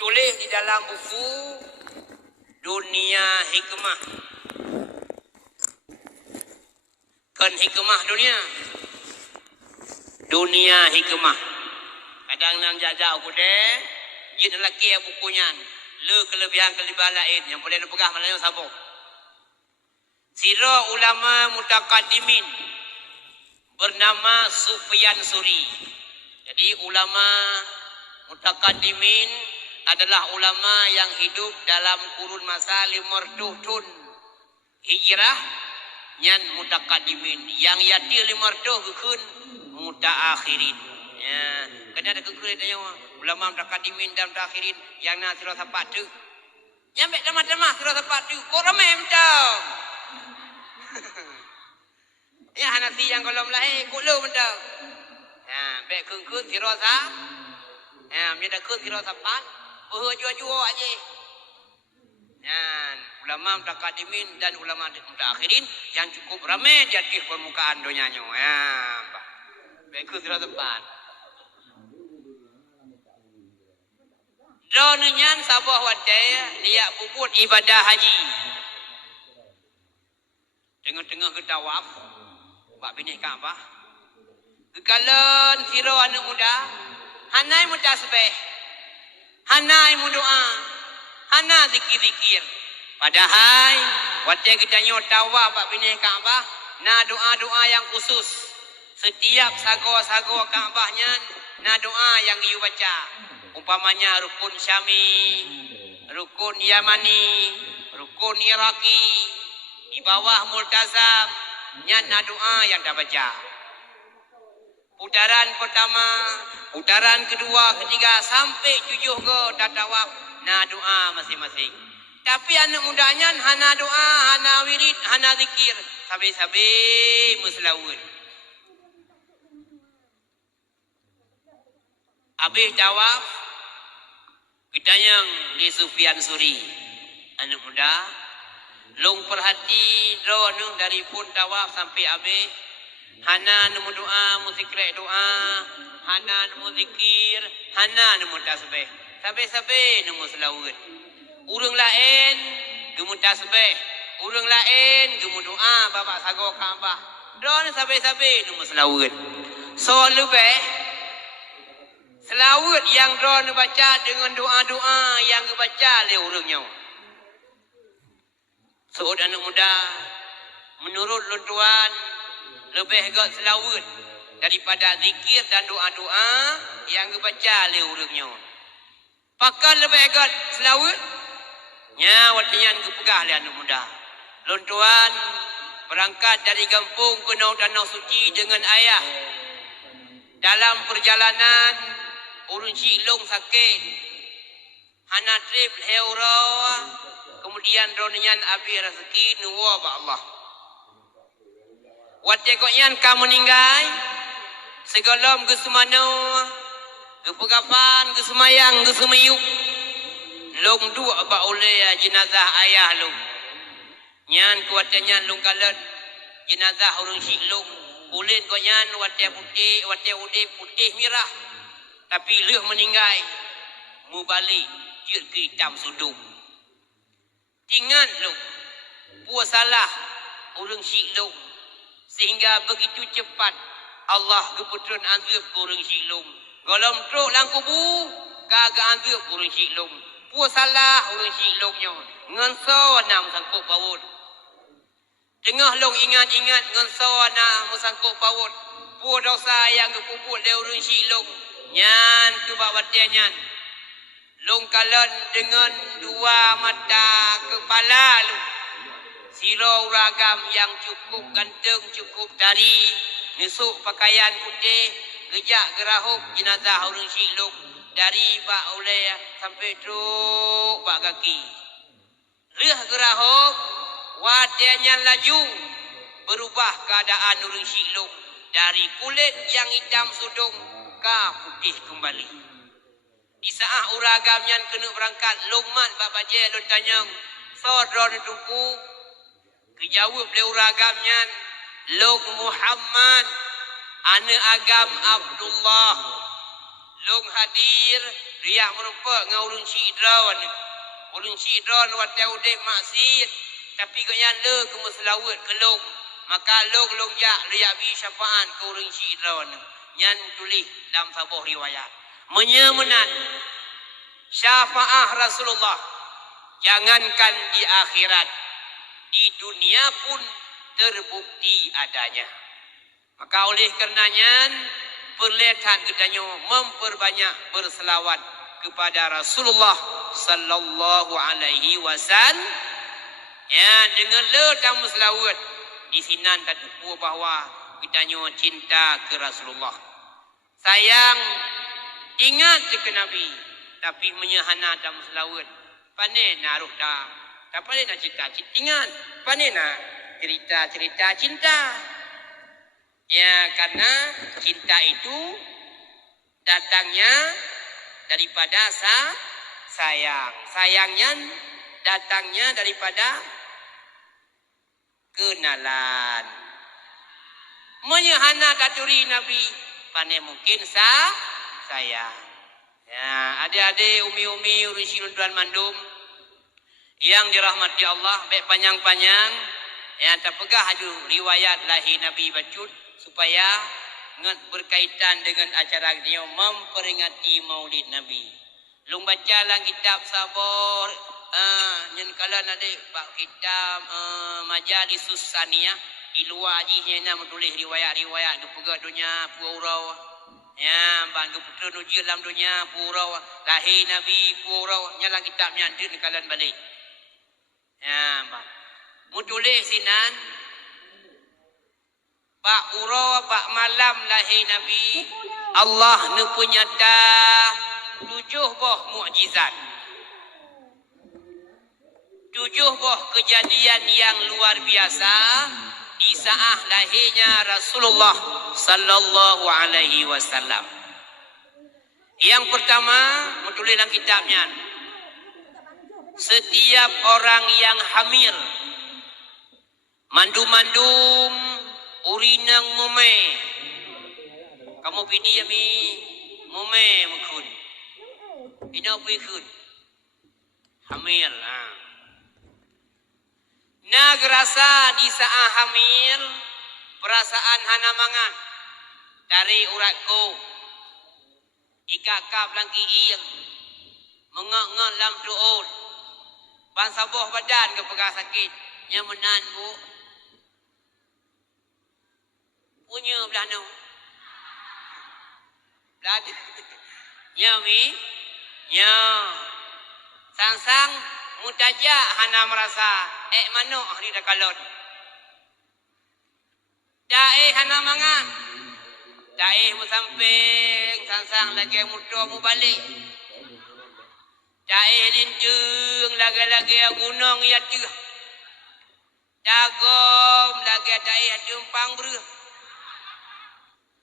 tulis di dalam buku Dunia Hikmah. Kan hikmah dunia hikmah. Kadang nam jajak aku deh, jin lelaki bukunya. Le kelebihan lain yang boleh dipegah malahnya sabo. Sira ulama mutaqaddimin bernama Sufyan Suri. Jadi ulama mutaqaddimin adalah ulama yang hidup dalam kurun masa 500 tahun hijrah nyan mutaqaddimin, yang yati 500 kekun mutaakhirin. Ya, kena ada kekun tanya ulama mutaqaddimin dan mutaakhirin yang nak sira sapat tu. Nyampe tamah-tamah sira sapat tu. Kok ramai macam. Ya Hanafi yang kalau melahir kok lu macam. Ha, baik kekun sira sa. Ya, dia dah kekun sira sapat. Jua-jua aje. Dan ulama mutaqaddimin dan ulama mutaakhirin yang cukup ramai di atas permukaan dunianya. Ya, baik sira tepat. Dronenyan sabah wadai dia puput ibadah haji. Tengah-tengah ke tawaf, buat binih Kaabah. Kekalan sira anak muda, hanai mutasbih. Hanai doa, hana zikir-zikir. Padahal waktu kita nyotawa pak bini Kaabah, na doa-doa yang khusus. Setiap sago-sago Kaabahnya, na doa yang you baca. Umpamanya rukun Syami, rukun Yamani, rukun Iraki, di bawah Multazam, nya na doa yang dah baca. Putaran pertama, putaran kedua, ketiga, sampai 7 ke tatawaf, na doa masing-masing. Tapi anak mudanya, hana doa, hana wirid, hana zikir. Sabi-sabi muslawun. Habis tawaf, kita yang di Sufyan Suri. Anak muda, long perhati, drone dari pun tawaf sampai habis. Hana nemu doa, musikre doa, hana nemu zikir, hana nemu tasbih. Sampai-sampai nemu selawat. Urang lain gemu tasbih, urang lain gemu doa bapak sago Kaabah. Don sampai-sampai nemu selawat. So lebih selawat yang don baca dengan doa-doa yang baca oleh urangnya. So anak muda menurut luntuan lebih agak selawat daripada zikir dan doa-doa yang dibaca oleh urangnya. Pakai lebih agak selawat, nya waktunya dipegah oleh anak muda. Lontuan berangkat dari kampung ke Danau Suci dengan ayah. Dalam perjalanan, urun Cilung sakit. Hana trip heuro, kemudian ronyan abi rezeki nuwa ba Allah. Waktu koyan kamu meninggal, segalom ke semano, ke pegapan, ke semayang, ke semayuk. Long dua ba oleh jenazah ayah long. Nyan kuatnya long kalat jenazah orang silong. Kulit koyan waktu putih, waktu udah putih mirah. Tapi leh meninggal, mubalik dia ke hitam sudung. Tingan long, puasalah orang silong. Sehingga begitu cepat Allah keputusan azab kurang silung. Golom truk lang kubu kagak azab kurang silung. Puasalah kurang silungnya. Nganso nam sangkut paut. Tengah long ingat-ingat nganso nam sangkut paut. Puas dosa yang kepuput le urang silung. Nyan tu bawatnya. Long kalan dengan dua mata kepala lu. Siro ragam yang cukup ganteng, cukup tari, nusuk pakaian putih, gejak gerahuk jenazah orang silung dari bak oleh sampai truk bak kaki. Leh gerahuk, watianya laju, berubah keadaan orang silung dari kulit yang hitam sudung ke putih kembali. Di saat uragamnya kena berangkat, longmat bak bajai lontanyang, sodron tungku, kejawab oleh uragamnya, Log Muhammad, anak agam Abdullah, Long hadir riak merupak dengan ulun sidron. Ulun sidron watai udek maksud. Tapi kau le ke muslawat ke long. Maka long jak riak bi syafaat ke ulun sidron. Nyan tulis dalam sebuah riwayat. Menyemenan syafaat Rasulullah. Jangankan di akhirat. Di dunia pun terbukti adanya. Maka oleh karenanya perlihatkan kedanyo memperbanyak berselawat kepada Rasulullah sallallahu alaihi wasallam. Ya, dengan letang selawat di sinan tadu bahwa kedanyo cinta ke Rasulullah. Sayang ingat ke Nabi tapi menyehana dalam selawat. Pandai naruh dah. Tak pandai nak cerita cintingan. Pandai nak cerita cinta. Ya, karena cinta itu datangnya daripada sayang. Sayangnya datangnya daripada kenalan. Menyehana katuri Nabi. Pandai mungkin sayang. Ya, adik-adik umi-umi urusi lunduan mandum yang dirahmati Allah, baik panjang-panjang yang terpegah haju riwayat lahir Nabi bacut supaya berkaitan dengan acara dia memperingati Maulid Nabi. Lung baca lang kitab sabar nyen kala adik bak kitab Majalisus Saniyah di luar ajihnya nak menulis riwayat-riwayat depegah dunia purau. Ya, bangga putra nuji dalam dunia purau lahir Nabi purau nyala kitabnya din kalan balik. Ya, bang. Mutulis sinan Pak purau pak malam lahir Nabi Allah nu penyata 7 boh mukjizat. 7 boh kejadian yang luar biasa di saat lahirnya Rasulullah sallallahu alaihi wasallam. Yang pertama, menulis dalam kitabnya, setiap orang yang hamil mandum-mandum urinang mume. Kamu pidi mi mume mukun. Ina pikun. Hamil Nagrasa di saat hamil perasaan hana mangan dari uratku ikakap langki iyang mengak-ngak lam tuun bangsa boh badan ke pegah sakit nyamenan bu punya belah no belah nyami nya sang-sang mutajak hana merasa manuk hari dah kalon. Dae hana mangan. Dae mu samping sang-sang lagi muda mu balik. Dae lintung lagi-lagi gunung ya tu. Dagom lagi dae jumpang beruh.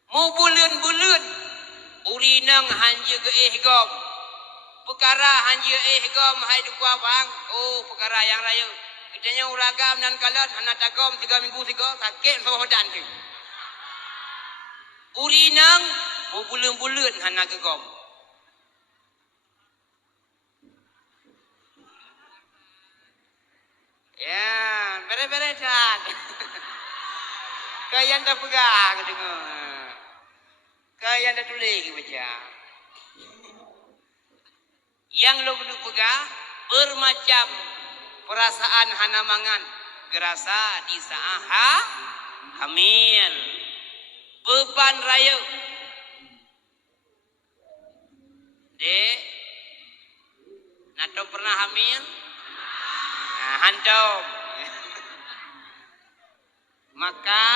Mu bulan-bulan urinang hanja ke gom. Perkara hanja gom hai dukwa bang. Oh, perkara yang raya. Kitanya uragam dan kalat anak tagom 3 minggu 3 sakit sama badan tu. Urinang bulan-bulan anak gegom. Ya, bere-bere dah. Kaya anda pegang dengar. Kaya anda tulis baca. Yang lo perlu pegang bermacam perasaan hana mangan gerasa di saat hamil beban raya dek nato pernah hamil hantom maka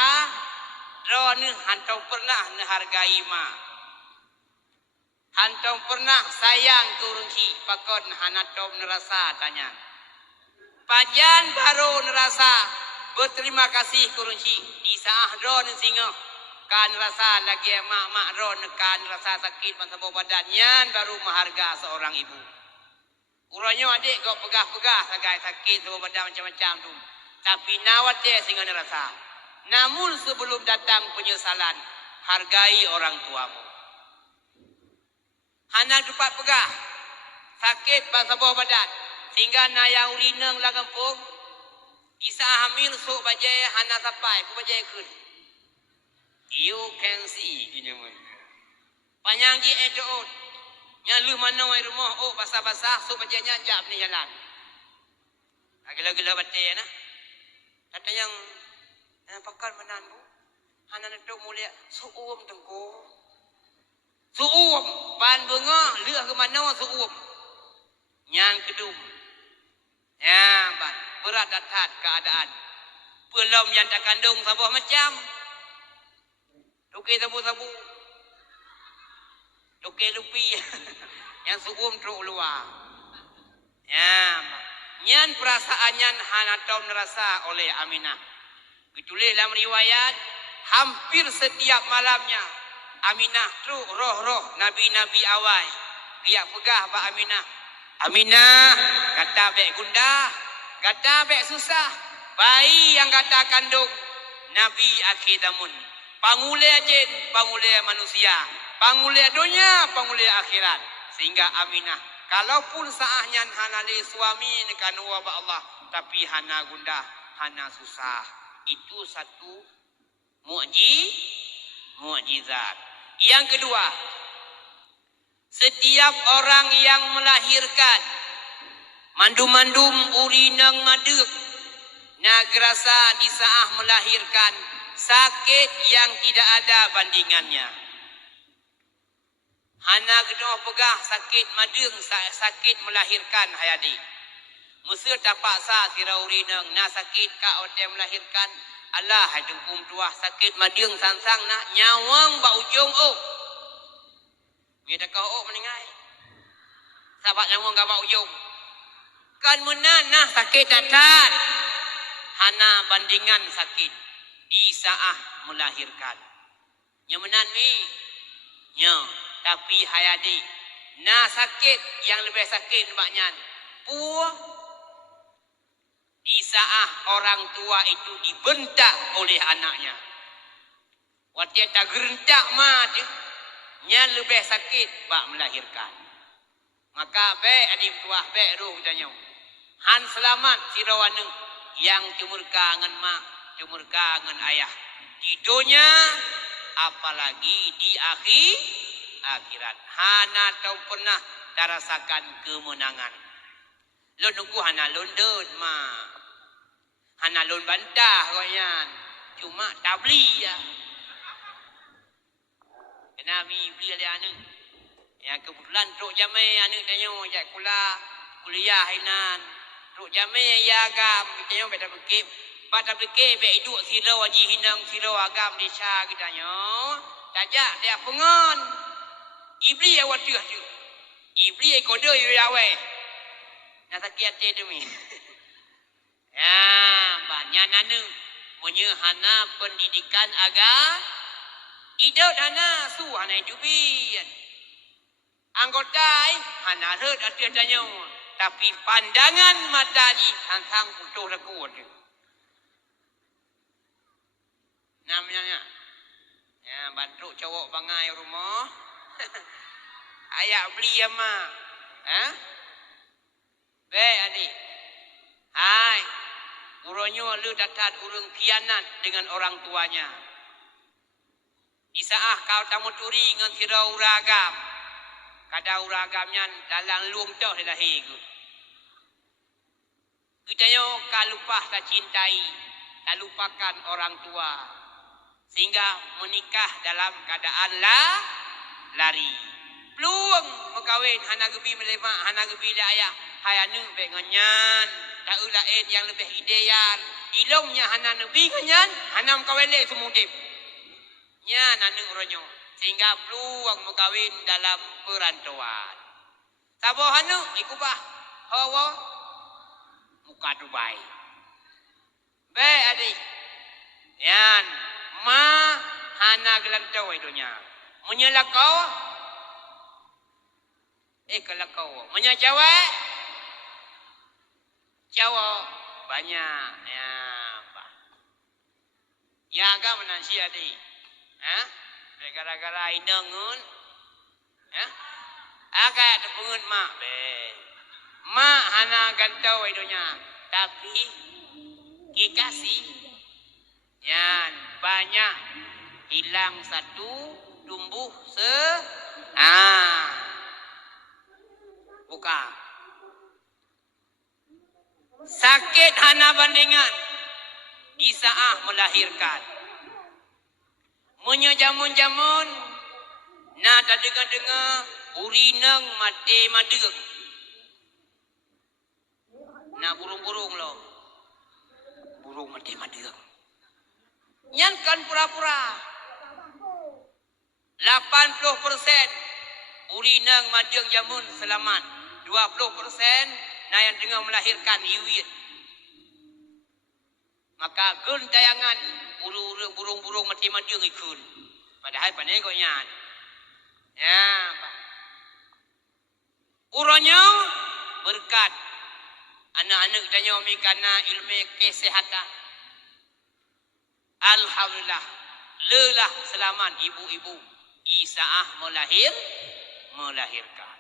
drone hantom pernah hargai ma hantom pernah sayang turun si pakon hanatom nerasa tanya pajan baru nerasa berterima kasih kurunci di saat ron singa kan rasa lagi mak ron kan rasa sakit masa badannya baru mengharga seorang ibu. Uranyo adik kau pegah-pegah sagai sakit badan macam-macam tu. Tapi nawat dia singa nerasa. Namun sebelum datang penyesalan hargai orang tuamu. Hana dapat pegah. Sakit bahasa bawah badan. Sehingga naya urineng lah kampung. Isa hamil sok bajai hana sampai. Ku bajai kun. You can see. Ini pun. Panjang je edot. Yang lu mana ai rumah. Oh basah-basah. Sok bajai nyanjap ni jalan. Gila-gila batai na. Kata yang pakar menan bu. Hana nak mulia. Suum tengku. Suum. Pan bunga. Lihat ke mana suum. Yang kedua. Ya, ban. Berat datat keadaan. Belum yang tak kandung sabuh macam. Tukir sabu-sabu. Tukir lupi. Yang suum teruk luar. Ya, nyan perasaan nyan hanatau nerasa oleh Aminah. Ditulis dalam riwayat. Hampir setiap malamnya. Aminah teruk roh-roh Nabi-Nabi awal. Dia pegah Pak Aminah. Aminah, kata bek gundah, kata bek susah. Bayi yang kata kandung, Nabi akhir zaman. Pangulia jin, pangulia manusia. Pangulia dunia, pangulia akhirat. Sehingga Aminah, kalaupun saahnya hanali suami nekan wabak Allah. Tapi hana gundah, hana susah. Itu satu mukjizat. Yang kedua, setiap orang yang melahirkan mandum-mandum urinang maduk nagrasa di saat melahirkan sakit yang tidak ada bandingannya. Hana kedua pegah sakit madung sakit melahirkan hayadi. Musul tak paksa sira urinang na sakit ka otem melahirkan Allah hajung tuah sakit madung sansang na nyawang ba ujung oh. Dia kau oh meningai. Sahabat nyawang gak bau ujung. Kan menanah sakit datat. Hana bandingan sakit. Di saat melahirkan. Yang menan ni. Ya. Tapi hayadi. Nah sakit yang lebih sakit maknya. Puah. Di saat orang tua itu dibentak oleh anaknya. Waktu tak gerentak mah je. Yang lebih sakit bak melahirkan. Maka baik adik tuah baik roh tanya. Han selamat sirawana yang cemurka ngan mak, cemurka ngan ayah. Di dunia apalagi di akhirat. Hana tau pernah terasakan kemenangan. Lo nunggu hana london mak. Hana lon bantah koyan. Cuma tabli ya. Nabi beli oleh anak. Yang kebetulan Tok Jamai anak tanya ajak kuliah hinan. Tok Jamai ya agam tanya beta fikir. Bata fikir be hidup sirau haji hinang sirau agam desa kitanya. Tajak dia pengon. Iblis awak tu. Iblis kode ya we. Nak sakit hati demi. Ya, banyak nanu menyehana pendidikan agama. Idau dana su hana jubian. Anggota hana red ada tanya. Tapi pandangan mata di tantang putus lekut. Namanya. Ya bantu cowok bangai rumah. Ayak beli ama. Ha? Baik adik. Hai. Uronyo lu datat urung kianat dengan orang tuanya. Di saat kau tamu turi dengan sira uragam. Kada uragamnya dalam luang tau di lahir ku. Kita yo kalupah tak cintai, tak lupakan orang tua. Sehingga menikah dalam keadaan lari. Peluang mengkawin hana gebi melemak, hana gebi ayah. Hai anu baik ngenyan. Tak ulain yang lebih ideal. Ilongnya hana nebi ngenyan, hana mengkawin le semudip. Nya nanu uronyo sehingga peluang mengkawin dalam perantauan. Sabo hanu ikubah hawa muka Dubai. Baik adik. Yan ma hana gelantau idonya. Menyelakau kelakau. Menyajawai jawab banyak ya apa. Ya agak menansi adik. Ha? Gara-gara inangun. Ha? Agak terpungut mak be. Mak hana gantau idonya. Tapi kikasih. Yan banyak. Hilang satu, tumbuh buka. Sakit hana bandingan. Di saat melahirkan. Menyejamun-jamun. Nah tak dengar-dengar. Urinang mati madeg. Nah burung-burung lo. Burung mati madeg. Nyankan pura-pura. 80% urinang madeng jamun selamat. 20% nah yang tengah melahirkan iwit. Maka gun tayangan burung-burung mati madeng ikun. Padahal pandai kau nyan. Ya, Pak. Uronyo berkat anak-anak danyo mikana ilmu kesehatan. Alhamdulillah. Lelah selamat ibu-ibu. Isaah melahirkan.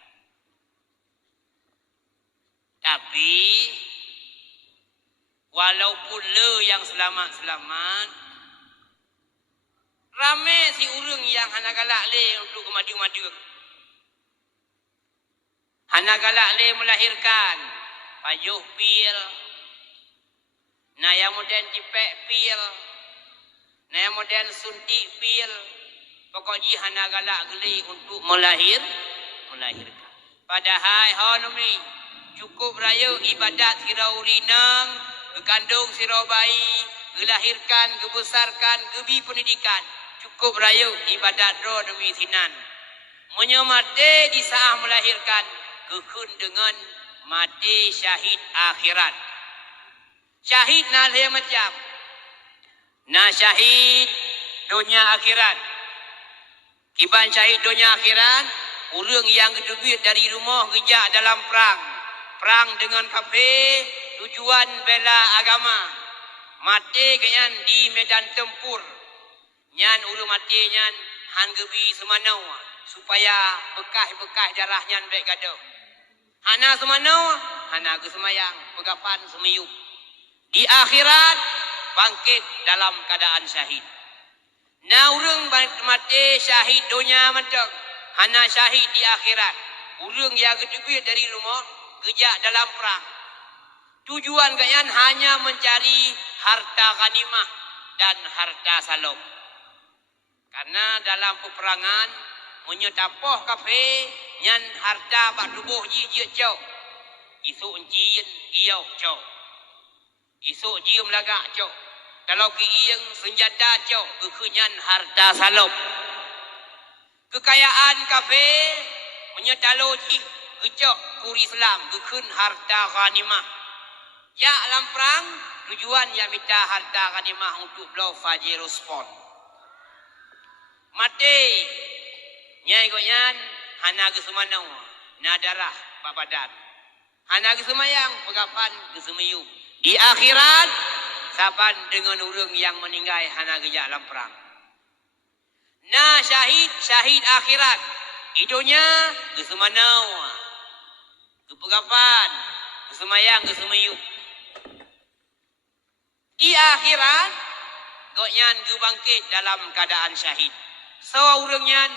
Tapi walaupun le yang selamat-selamat, ramai si urang yang hana galak le untuk kemadu-madu. Hana galak le melahirkan. Pajuh pil. Nah yang modern tipek pil. Nah yang modern suntik pil. Pokoknya hana galak geli untuk melahirkan. Padahal honomi cukup raya ibadat sirau rinang, kekandung sirau bayi, gelahirkan, kebesarkan, gebi pendidikan. Cukup raya ibadat ro demi sinan. Menyemati di saat melahirkan, kekun dengan mati syahid akhirat. Syahid nah dia macam. Nah syahid dunia akhirat. Kiban syahid dunia akhirat, orang yang kedebit dari rumah kerja dalam perang. Perang dengan kafir, tujuan bela agama. Mati kenyan di medan tempur. Nyan uru mati nyan han gebi semanau supaya bekas-bekas darah nyan baik gaduh. Hana semanau, hana ke semayang, pegapan semiyuk. Di akhirat bangkit dalam keadaan syahid. Nah urang mati syahid dunia mentok. Hana syahid di akhirat. Urang yang kedebit dari rumah kerja dalam perang. Tujuan kalian hanya mencari harta ghanimah dan harta salom. Karena dalam peperangan menyetapoh kafe nyan harta pak tubuh ji cok. Isu encin iau cok. Isu ji melagak cok. Kalau kiing senjata cok kekenyan harta salom. Kekayaan kafe menyetaloji kecok kur Islam keken harta ghanimah. Ya dalam perang tujuan yang minta harta ghanimah untuk belau fajir respon. Mati nyai goyan hana kesemanau nadarah babadan. Hana kesemayang pegapan kesemiyuk. Di akhirat saban dengan orang yang meninggal hana kerja dalam perang. Nah syahid akhirat. Hidupnya kesemanau. Kepegapan. Kesemayang, kesemiyuk. Di akhirat, goknyan kebangkit dalam keadaan syahid. So orangnya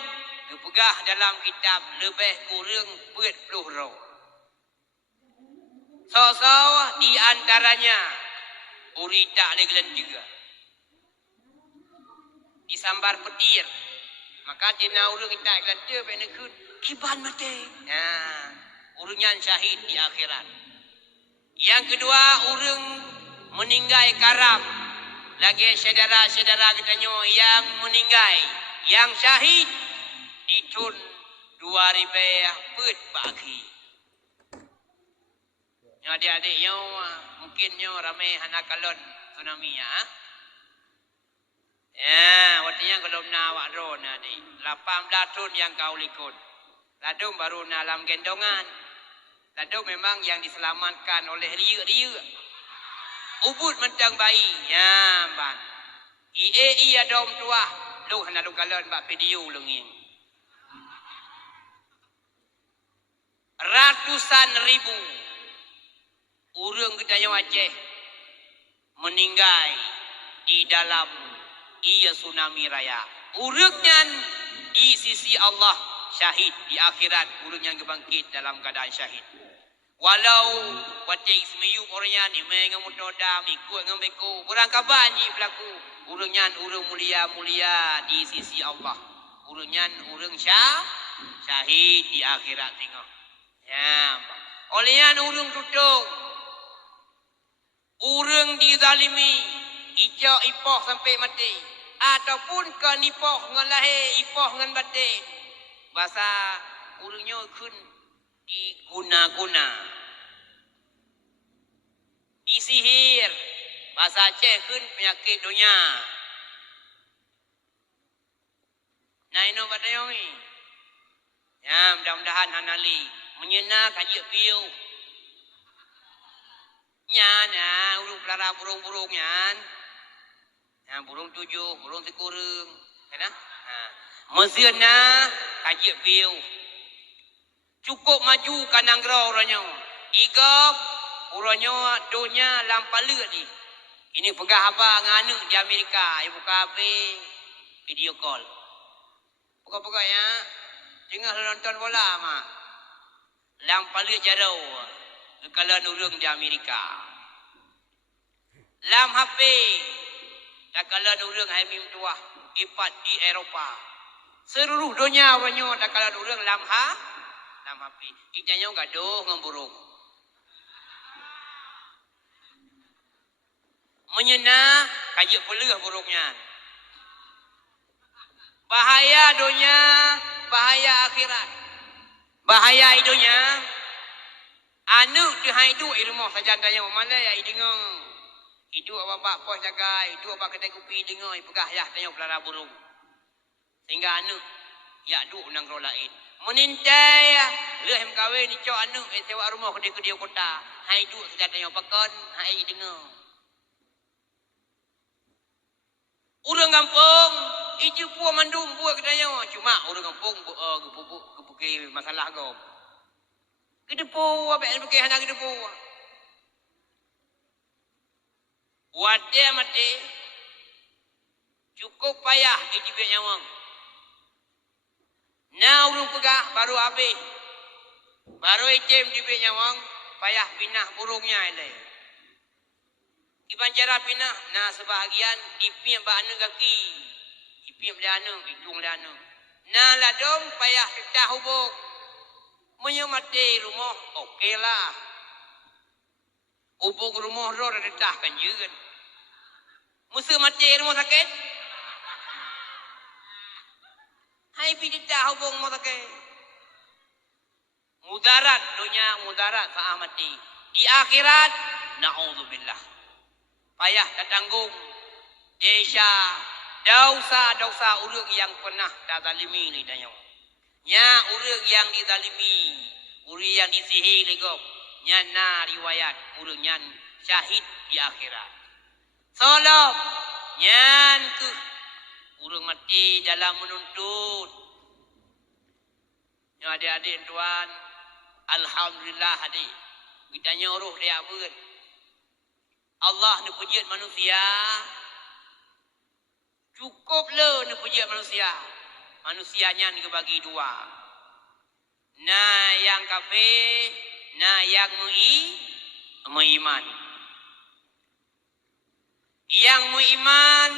kepegah dalam kitab lebih kurang 40 roh. So di antaranya uri tak legelan juga. Disambar petir. Maka tina urang kita gelante penekut kiban mati. Nah, urangnya syahid di akhirat. Yang kedua, urang meninggal karam. Lagi saudara-saudara katanya yang meninggal, yang syahid ditun 2000 put bagi. Adik-adik nyo mungkin nyo ramai hana kalon tsunami ya. Ya, waktunya kalau nawak ro nadi 18 tahun yang kau likut. Lalu baru dalam gendongan. Lalu memang yang diselamatkan oleh ria-ria. Ubud mentang bayi. Ya, ban. Iya dom tua. Lu hana lu kalon bak video lenging. ratusan ribu urang kita yang Aceh meninggal di dalam ia tsunami raya. Urangnya di sisi Allah syahid, di akhirat urangnya bangkit dalam keadaan syahid. Walau batik semiyuk orangnya ni mengang mutoda mikut dengan beko kurang kabar ni berlaku urangnya urang mulia-mulia di sisi Allah. Urangnya urang syahid di akhirat tengok. Ya, olehnya urang tutung. Urang dizalimi, ijak ipoh sampai mati ataupun ke nipoh dengan lahir, ipoh dengan batin. Bahasa urangnya kun diguna-guna, disihir. Bahasa Aceh kun penyakit dunia. Nah ini batayong ni. Ya, mudah-mudahan hanali menyenang kaji piu. Nyan, urung pelara burung-burung nyan. Nah, burung tujuh, burung sekurung. Kena? Mesin na kaji piu. Cukup maju kanang grau orangnya. Igap orangnya donya lampalu ni. Ini pegah abang nganu di Amerika. Ibu kafe video call. Pegah-pegah ya. Tengah nonton bola mak. Lampalu jarau. Kalau nurung di Amerika. Lam HP. Tak kalau nurung hamim tuah. Ipat di Eropah. Seluruh dunia orangnya tak kalau nurung lam HP. Itanya gaduh dengan burung. Menyenang kaji peluh burungnya. Bahaya dunia, bahaya akhirat. Bahaya dunia. Anu tu hai tu ilmu saja tanya mana ya dengar. Hidup apa pos jaga, hidup apa kedai kopi dengar pegah ya tanya pelara burung. Sehingga anu ya duk nang ro lain. Menintai leh hem kahwin ni cok anu sewa rumah kedai-kedai kota. Hai tu saja tanya pakon, hai dengar. Urang kampung, itu puak mandum buat kedai cuma urang kampung gepuke masalah kau. Kedepu apa yang pakai hendak kedepu. Wadah mati. Cukup payah ijibik nyawang. Nah urung pegah baru habis. Baru ijem jibik nyawang. Payah pinah burungnya ini. Iban cara pinah. Nah sebahagian ipim bak anu kaki. Ipim dia anu. Hidung dia anu. Nah ladom payah tetah hubung. Menyemati rumah, okeylah. Hubung rumah roh dah tetahkan juga. Musuh mati rumah sakit. Hai pi tetah hubung rumah sakit. Mudarat dunia, mudarat saat mati. Di akhirat, na'udzubillah. Payah tertanggung. Desa, dosa-dosa urang yang pernah tak zalimi ni danyang. Nya urang yang dizalimi, urang yang disihir legok. Nya na riwayat urang nyan syahid di akhirat. Salam nyan ke urang mati dalam menuntut. Nya adik-adik tuan, alhamdulillah adik. Kita nyuruh dia ber. Allah ni pujian manusia. Cukup le ni pujian manusia. Manusianya ni bagi dua. Nah yang kafir, nah yang mengiman. Yang mengiman,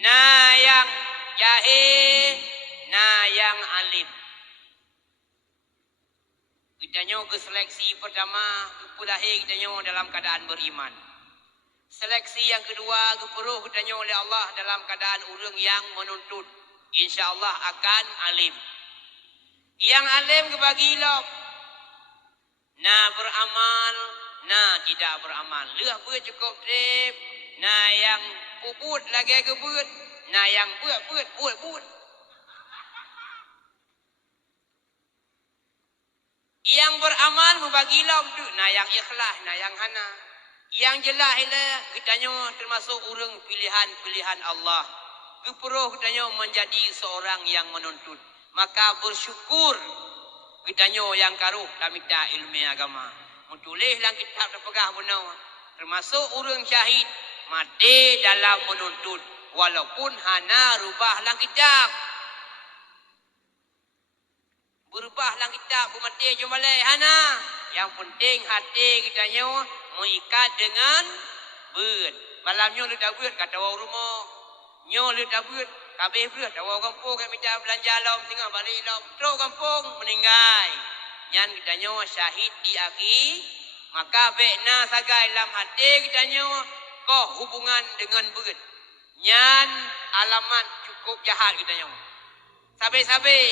nah yang jahil, nah yang alim. Kita nyo ke seleksi pertama, lahir kita nyo dalam keadaan beriman. Seleksi yang kedua, keperuh kita nyo oleh Allah dalam keadaan urang yang menuntut. InsyaAllah akan alim. Yang alim kebagi lop. Nah beramal, nah tidak beramal. Leh buat cukup trip. Nah yang puput lagi kebut. Nah yang buat. Yang beramal membagi lop tu. Nah yang ikhlas, nah yang hana. Yang jelas ialah kita nyo termasuk urang pilihan Allah. Keperuh katanya menjadi seorang yang menuntut. Maka bersyukur kita nyo yang karuh tamita ilmu agama. Menulis dalam kitab terpegah benar. Termasuk orang syahid mati dalam menuntut walaupun hana rubah dalam kitab. Berubah dalam kitab mati jumalai hana. Yang penting hati kita nyo mengikat dengan beut. Malam nyo lu dah beut kata orang rumah. Nyo lu dah beut kabeh beut orang kampung kat minta belanja lom tengah balik lom terus kampung meninggal. Nyan kita nyo syahid di akhir. Maka bekna sagai dalam hati kita nyo kau hubungan dengan beut. Nyan alamat cukup jahat kita nyo. Sabai-sabai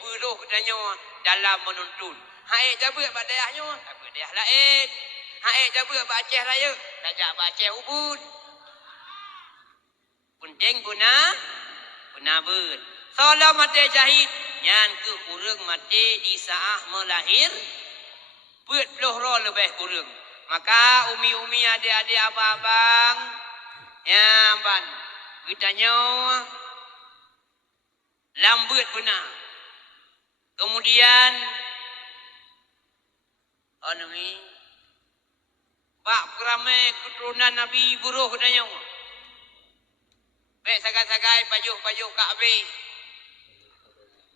beruh kita nyo dalam menuntun. Haik jabut pak dayah nyo, tak apa dayah lain. Haik jabut pak Aceh raya, tak jak pak Aceh Ubud. Penting guna beut. Solat mati syahid, nyan ke kurang mati di saat melahir. Beut puluh roh lebih kurang. Maka umi-umi adik-adik abang-abang, ya ban, kita nyo lambut benar. Kemudian ni bak ramai keturunan Nabi buruh katanya. Baik sagai-sagai pajuh-pajuh Ka'bah.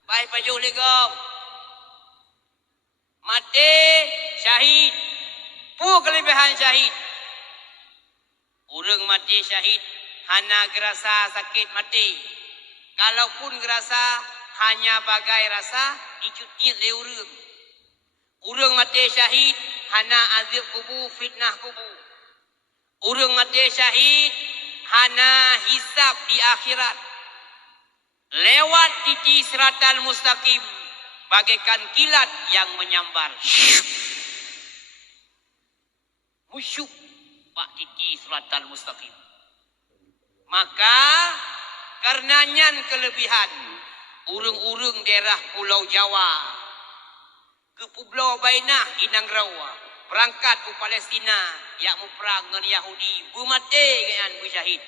Baik pajuh legam. Mati syahid. Pu kelebihan syahid. Urang mati syahid hana gerasa sakit mati. Kalaupun gerasa hanya bagai rasa dicutit le urang. Urang mati syahid hana azab kubur fitnah kubur. Urang mati syahid hana hisab di akhirat. Lewat titi siratal mustaqim bagaikan kilat yang menyambar. Musyuk pak titi siratal mustaqim. Maka karenanya kelebihan urang-urang daerah Pulau Jawa ke Pulau Bainah Inang Rawa berangkat ke Palestina yang perang dengan Yahudi bermati dengan bersyahid.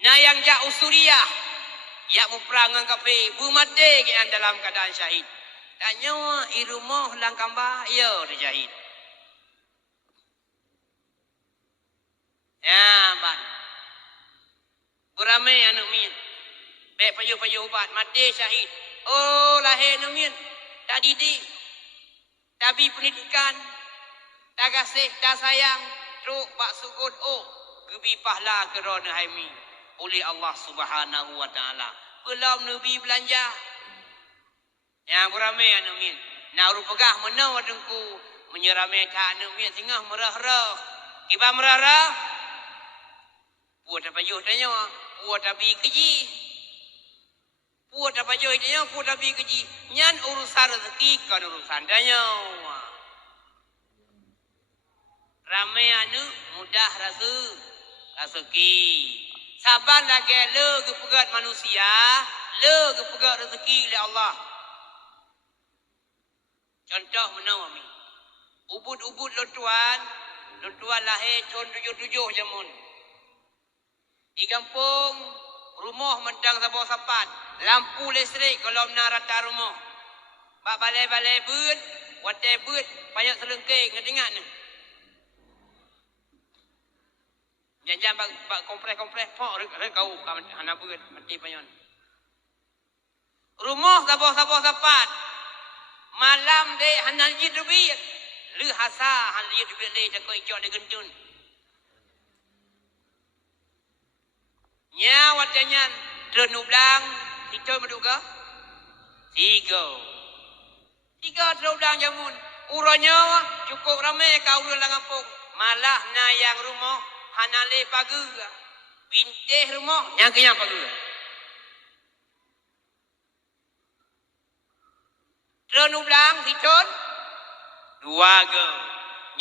Nah yang jauh Suriah yang perang dengan kafir bermati dengan dalam keadaan syahid. Tanya irumah lang kambah ya syahid. Ya ban. Beramai anak min. Baik payu-payu ubat mati syahid. Oh lahir numin, tak didik, tak beri pendidikan, tak kasih, tak sayang, truk bak sukun oh, gebi pahla kerana haimi oleh Allah Subhanahu wa taala. Belum nabi belanja. Yang beramai numin. Nak rupagah menau adengku menyeramai tak numin tengah merah-rah. Kiba merah-rah. Puat apa juh tanya, puat abi keji. Puat apa jauh dia, puat tapi keji. Nyan urusan rezeki kan urusan danya. Ramai anu mudah rezeki. Saban lagi le kepegat manusia, le kepegat rezeki oleh Allah. Contoh menawami. Ubud-ubud lutuan lahir tahun 77 jamun. Di kampung rumah mentang sabah sapat. Lampu listrik kalau nak rata rumah. Bak balai-balai beut, watai beut, banyak selengkeng, ngedengar ni. Jangan bak kompres-kompres, pok kau hana beut, mati banyak. Rumah sabah sapat. Malam dek hana jid rubit. Lu hasa hana jid rubit dek cakap icok de gentun. Nya watanya trenublang kita menduga 3 terudang jamun. Uranya cukup ramai kau urang kampung. Malah na yang rumah hanale pagi. Bintih rumah yang kenyang pagi. Trenublang hiton 2 ke.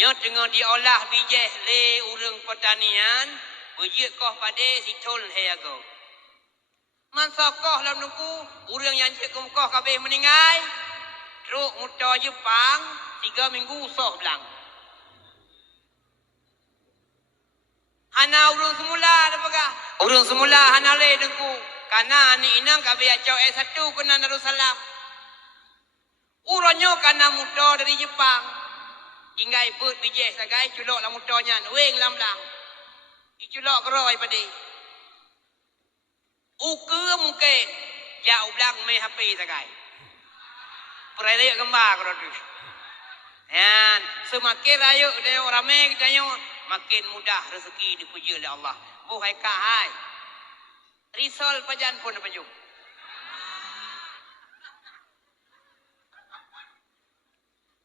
Nya tengah diolah bijih le urang pertanian. Bejik kau pada hitol heago. Mansakoh dalam nuku, orang yang cek kau kabeh meninggal. Truk muta Jepang 3 minggu soh belang. Hana urang semula ada pegah. Urang semula hana le nuku. Karena ni inang kabeh acau S1 kena Darussalam. Uronyo kana muda dari Jepang. Inggai put bijih sagai culok lah mudanya. Weng lam-lam. Iculok keroi padi. Uke mungkin. Jauh belang meh HP sagai. Perayaan gambar kalau tu. Dan semakin raya kita ramai kita makin mudah rezeki dipuji oleh Allah. Buhai kahai. Risol pajan pun paju.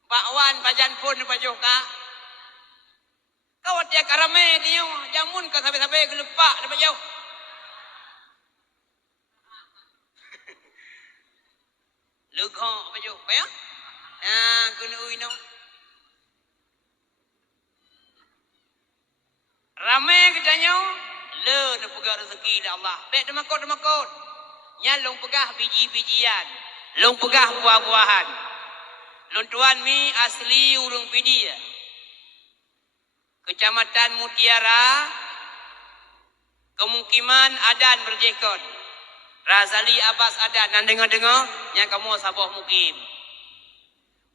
Bakwan pajan pun paju kak. Kau tiap karame dia jamun kau sampai-sampai gelepak dapat jauh. Legok paju, ya? Ah, guna uino. Ramai katanya, le nak pegang rezeki dah Allah. Baik demakut. Nyalong pegah biji-bijian. Long pegah buah-buahan. Long tuan mi asli urung pidi. Kecamatan Mutiara, kemungkinan adan berjekon. Razali Abbas adan, dan dengar-dengar, yang kamu sabah mukim.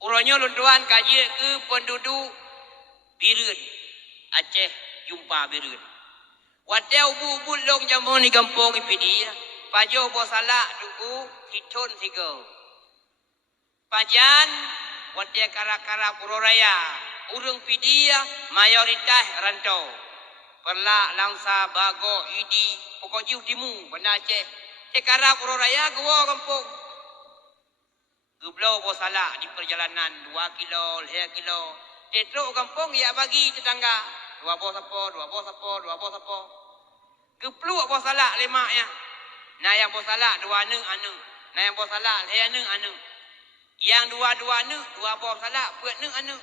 Uronyo long tuan kaji ke penduduk Birun, Aceh. Jumpa Birun. Wadah ubu-ubu long jamu ni kampung ipidi. Pajoh bosalak duku hitun tiga. Pajan wadah kara-kara Puroraya. Urung pidi mayoritas rantau. Perlak, langsa, bago, idi. Pokok jiu timu benda Aceh. Kara Puroraya gua kampung. Gublau bosalak di perjalanan 2 kilo, 3 kilo. Tetruk kampung ya bagi tetangga. Dua bos apa. Gepluk bos salak lemaknya. Nah yang bos salak 2 anu. Nah yang bos salak 3 anu. Yang 2 anu, 2 bos salak buat anu.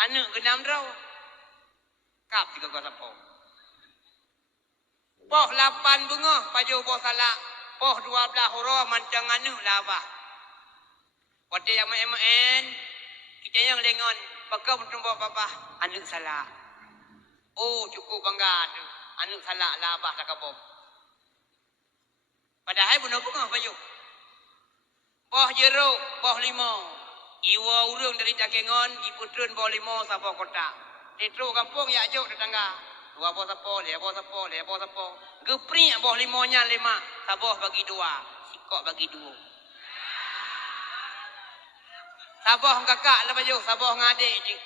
Anu genam draw. Kap 3 bos apa. Poh 8 bunga paju bos salak. Poh 12 huruf mancang anu labah. Waktu yang main kita yang lengon pakai untuk bawa papa anu salak. Oh cukup bangga tu. Anu salak labah tak kabum. Padahal bunuh bunga baju. Boh jeruk, boh limau. Iwa urung dari Cakengon, ibu trun boh limau sabah kota. Tetro kampung ya jauh tetangga. 2 boh sapo, 3 boh sapo. Gepri boh limaunya 5, sabah bagi 2, sikok bagi 2. Sabah kakak lah baju, sabah ngadik je.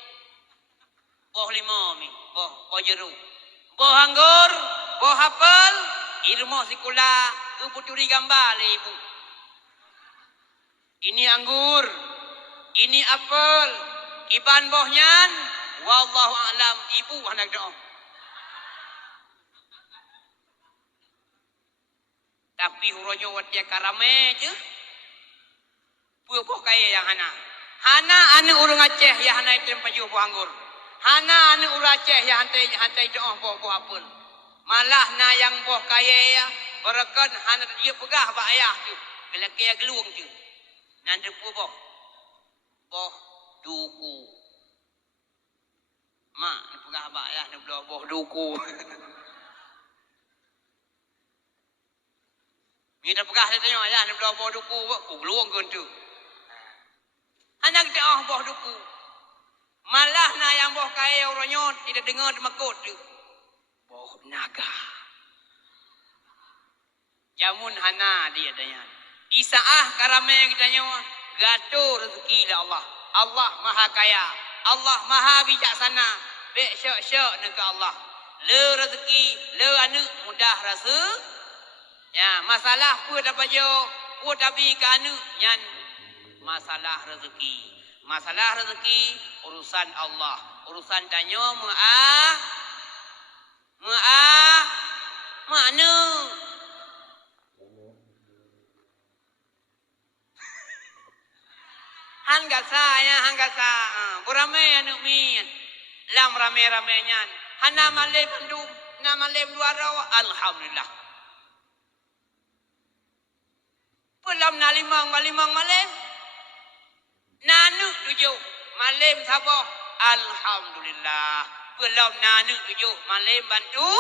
Boh limau mi, boh jeruk. Boh anggur, boh apel, ilmu sekolah, puturi gambar le ibu. Ini anggur, ini apel, iban bohnya, wallahu a'lam, ibu hendak doa. Tapi huronya watia karame je. Puh kaya yang hana. Hana anu urung Aceh yang hana itu paju boh anggur. Hana anu urang Aceh yang hantai doa boh apel. Malah na yang boh kaya ya berakan hana dia pegah ba ayah tu. Bila kaya geluang tu. Nanti boh duku. Mak ni pegah ba ayah ni boh duku. Ni dah pegah dia tanya ayah ni boh duku ku geluang kan tu. Anak doa boh duku. Malah na yang boh kaya orangnya tidak dengar demakut tu. Boh naga. Jamun hana dia tanya. Di saah karame kita nyawa. Gato rezeki lah Allah. Allah maha kaya. Allah maha bijaksana. Bek syok-syok neka Allah. Le rezeki, le anu mudah rasa. Ya, masalah pun dapat jo. Pun tapi ke anu. Yan masalah rezeki. Masalah rezeki urusan Allah. Urusan tanya mana? Hanggasa. Beramai anu min. Lam ramai nyan. Hana malem pandu, na malem dua rawa. Alhamdulillah. Pelam na limang malem. Nanu 7 malem sabah. Alhamdulillah. Pelam nanu 7 malem bantu.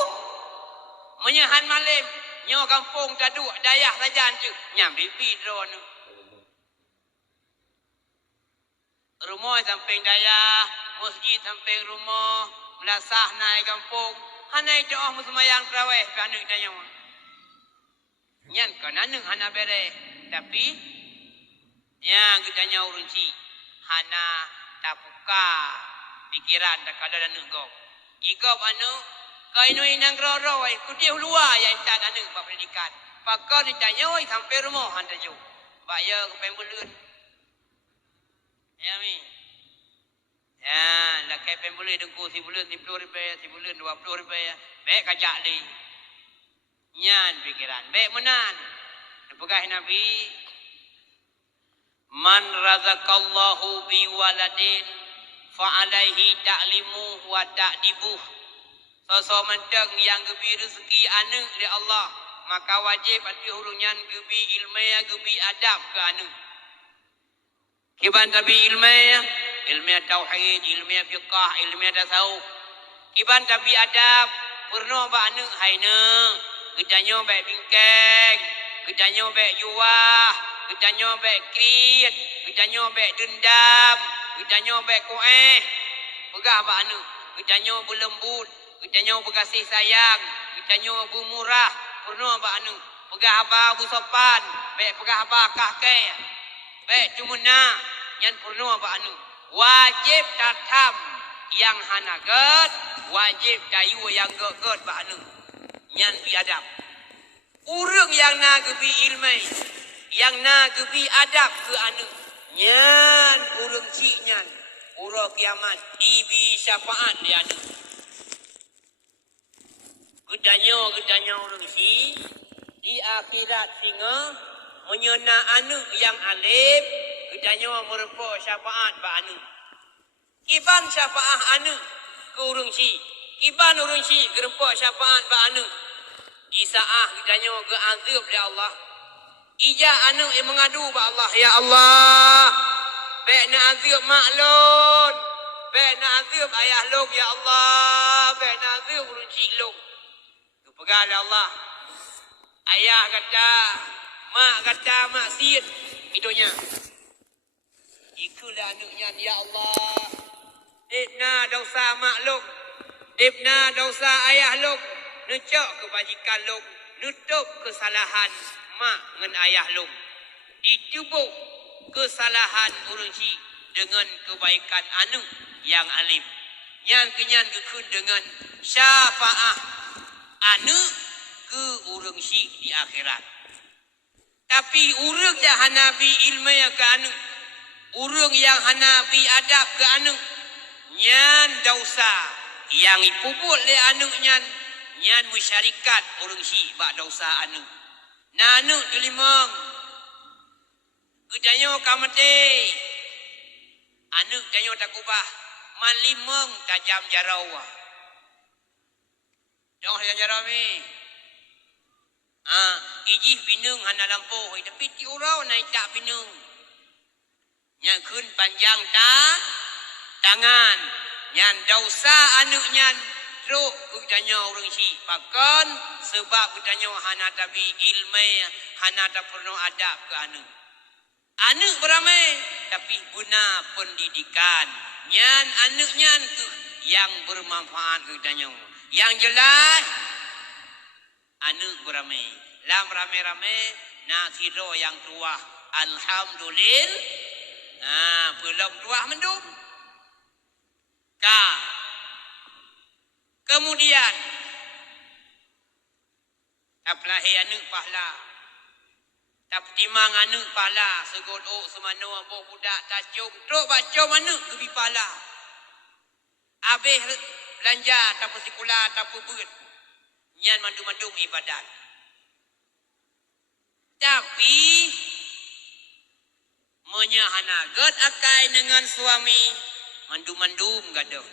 Menyahan malem. Nyo kampung taduk dayah saja tu. Nyam bibi drone. Rumah samping daya, masjid samping rumah, melasah naik kampung. Hanai doa musmayang terawih anak daya. Nyan kan anak hana bere. Tapi ya gedanya urunci. Hana tak buka pikiran tak kada anak kau. Igop anu kau ini nang roro ai kudiu luar ya intan anak pak pendidikan. Pakau ditanya oi sampai rumah handa jo. Pak ya ke pembulut. Ya mi. Ya, lah kai pembulut dengku si bulan 10 rupiah, si bulan 20 rupiah. Baik kajak li. Nyan pikiran. Baik menan. Pegah Nabi. Man razaqallahu bi waladin fa alaihi ta'limuhu wa ta'dibuh. Sosok menteng yang gebi rezeki anak dari Allah, maka wajib hati hurunyan gebi ilmiah gebi adab ke anak. Kiban tabi ilmiah, ilmiah tauhid, ilmiah fiqah, ilmiah tasawuf. Kiban tabi adab, pernah ba anak haina, gedanyo baik bingkeng, gedanyo baik juah, gedanyo baik kriit, gedanyo baik dendam, gedanyo baik kueh. Pegah ba anak, gedanyo berlembut, gedanyo berkasih sayang, gedanyo bermurah, pernah ba anak. Pegah ba busopan, baik pegah ba kahke. Baik cumuna yang purna apa anu wajib tatam yang hanagat wajib dayu yang geget ba anu yang biadab urang yang nagebi ilmai yang nagebi adab ke anu nyan urang si nyan ura kiamat ibi syafaat di anu gedanyo urang si di akhirat singa menyena anu yang alim gedanya merupa syafaat ba anu kiban syafaat anu ke urang si kiban urang si gerupa syafaat ba anu isaah gedanya ke azab ya Allah ija anu yang mengadu ba Allah ya Allah baik na azab maklun baik na azab ayah log ya Allah baik na azab urang si log kepegal Allah ayah kata mak kata maksiat hidupnya. Ikulah anaknya ya Allah. Ibna dosa makluk. Ibna dosa ayah luk. Necok kebajikan luk. Nutup kesalahan mak dengan ayah luk. Ditubuk kesalahan urang si dengan kebaikan anu yang alim. Yang kenyan kekun dengan syafaah anu ke urang si di akhirat. Tapi urang yang hanabi ilmu yang ke anu. Urang yang hanabi adab ke anu. Nyan dosa. Yang ipubut le anu nyan. Nyan musyarikat urang si bak dosa anu. Na anu telimang. Gedanyo kamate. Anu gedanyo tak ubah. Malimang tajam jarawa. Jauh tajam jarawa iji pinung hana lampu tapi ti urau naik tak pinung yang kun panjang tangan yang dosa anu nyan teruk kudanya urang si pakon sebab kudanya hana tabi ilmu hana tak pernah adab ke anu beramai tapi guna pendidikan nyan anu nyan tu yang bermanfaat kudanya yang jelas anu beramai lam rame-rame nasiro yang tua alhamdulillah belum tua mendung kemudian taplahi anu pahla tap timang anu pahla segodo semano ambo budak tajum truk bacom anu gebi pahla habis belanja tapu sekolah tapu beut nyan mandum-mandum ibadat. Tapi menyahanagat akai dengan suami mandum-mandum gaduh.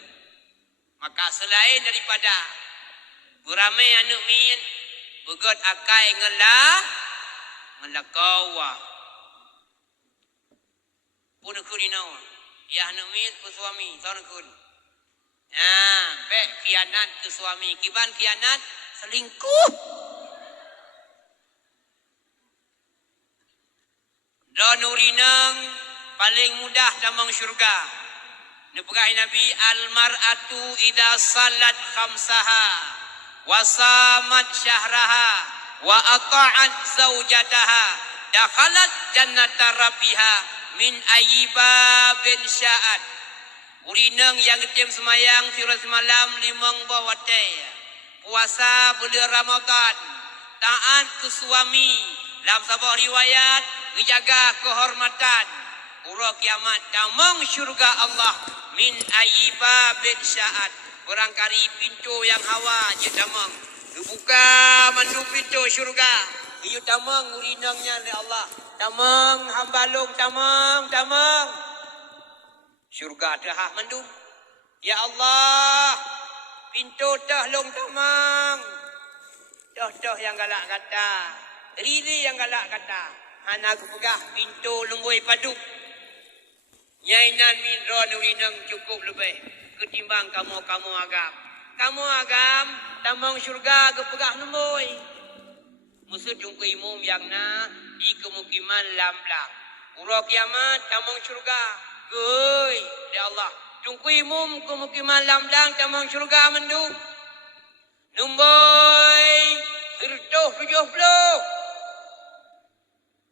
Maka selain daripada beramai anu min begot akai ngelakawa. Pun kunino ya anu min pu suami tahun kun. Baik kianat ke suami kiban kianat selingkuh. Donurinang paling mudah tamang syurga. Nepegah Nabi al-mar'atu idza salat khamsaha wa samat syahraha wa ata'at zaujataha dakhalat jannata rabbiha min ayyibabin sya'at. Urinang yang ketim semayang sirah semalam limang bawate. Puasa bulan Ramadan. Taat ke suami. Dalam sebuah riwayat, menjaga kehormatan. Urah kiamat tamang syurga Allah min ayyibabin sya'at. Barangkali pintu yang hawa je tamang. Buka mandu pintu syurga. Iyu tamang urinangnya oleh Allah. Tamang hambalung tamang. Syurga dah mandu. Ya Allah, pintu dah long tamang. Dah yang galak kata. Riri yang galak kata. Anak aku pegah pintu lembui padu. Nyainan min ron urinang cukup lebih ketimbang kamu agam. Kamu agam tamang syurga ke pegah lembui. Musuh jumpa imum yang na di kemukiman lamblang. Urah kiamat tamang syurga. Goi, ya Allah. Tungkui mum kemukiman lamblang tamang syurga mendu. Numboy sertuh 70.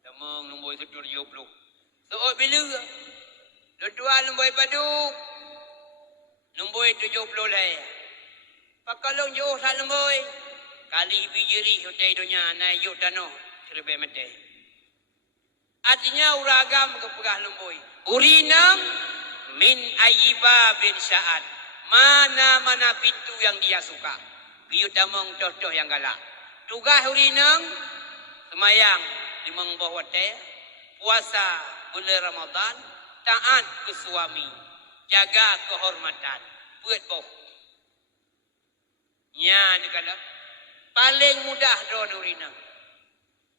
Tamang numboy sertuh 70. Soot bila? Dua numboy padu. Numboy 70 lah. Pakalong jauh sat numboy. Kali bijiri hotel dunia naik yuk dano. Serba mati. Artinya uragam kepegah numboy. Urinam min ayyibabin sya'at. Mana-mana pintu yang dia suka. Biu tamang doh yang galak. Tugas urinam semayang limang bawate. Puasa bulan Ramadan. Taat ke suami. Jaga kehormatan. Buat boh. Nya ni kala. Paling mudah doh urinam.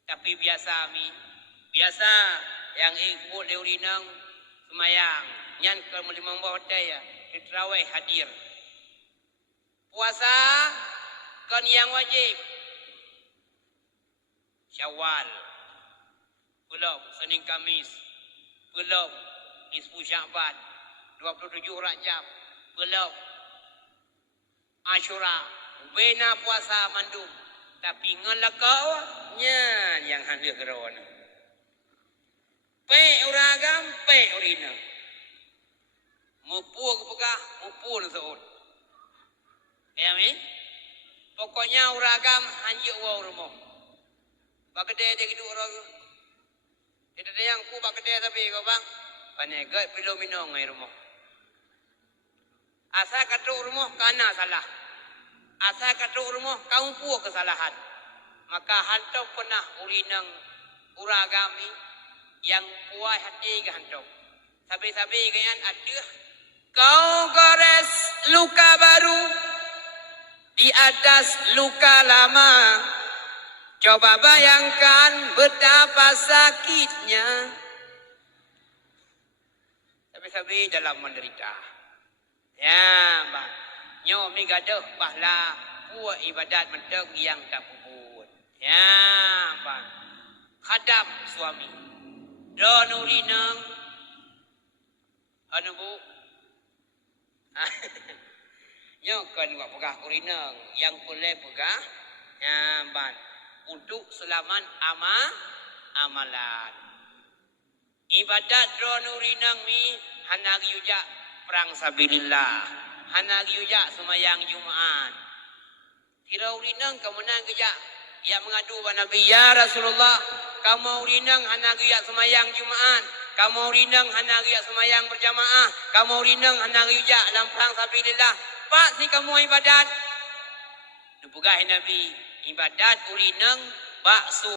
Tapi biasa mi. Biasa yang ikut di urinam. Semayang, nyan ke limang bawate ya, ditrawai hadir. Puasa kan yang wajib. Syawal, belum Senin Kamis, belum Nisfu Sya'ban, 27 Rajab, belum Asyura, bena puasa mandum. Tapi ngelakau nyan yang hadir kerana. Pe uragam, pe urina. Mupu ke pekah, mupu nak seut. Ya mi? Pokoknya uragam hanjuk wa rumah. Bakede dia hidup orang. Dia ada yang pu bakede tapi kau bang. Panegat belum minum air rumah. Asal katuk rumah kana salah. Asal katuk rumah kau pu kesalahan. Maka hantu pernah urinang uragami. Yang puas hati ke hantu. Sabi-sabi kayan aduh. Kau gores luka baru. Di atas luka lama. Coba bayangkan betapa sakitnya. Sabi-sabi dalam menderita. Ya bang. Nyo mi gaduh bahla. Puas ibadat mentek yang tak puput. Ya bang. Khadap suami. Don urinang. Anu bu? Nyokan buat pegah urinang. Yang boleh pegah. Nyamban. Untuk selamat amalan. Ibadat don urinang mi. Hanak yujak perang sabilillah. Hanak yujak semayang Jumaat. Kira urinang kemenang kejak. Yang mengadu kepada Nabi, ya Rasulullah, kamu urinang hana giyak semayang Jumaat, kamu urinang hana giyak semayang berjamaah, kamu urinang hana giyak dalam perang sabilillah. Pak si kamu ibadat. Nupugah Nabi, ibadat urinang bakso.